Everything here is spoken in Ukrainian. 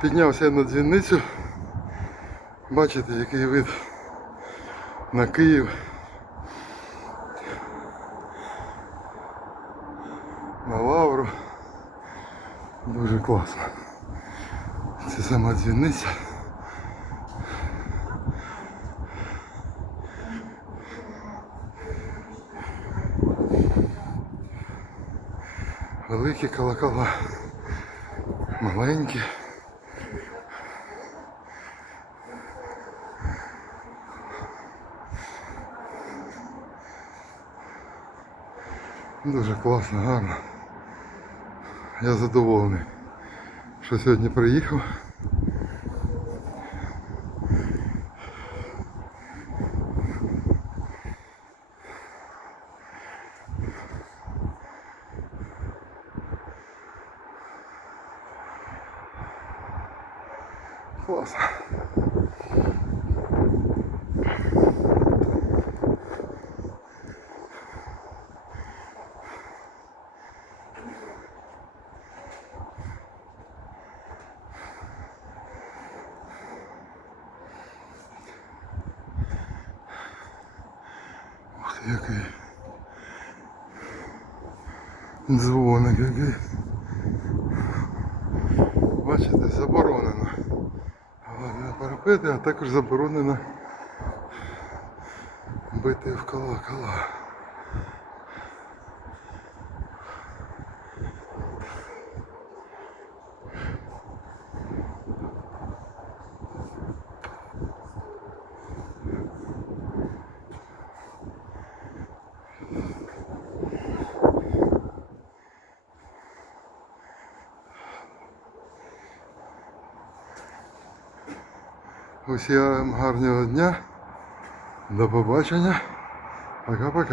Піднявся на дзвіницю. Бачите, який вид на Київ. На лавру. Дуже класно. Це сама дзвіниця. Великі колокола, маленькі. Дуже класно, гарно. Я задоволений, що сьогодні приїхав. Класно. Який. Дзвоник який. Бачите, заборонено. Парапети, а також заборонено бити в колокола. Усім гарного дня. До побачення. Пока-пока.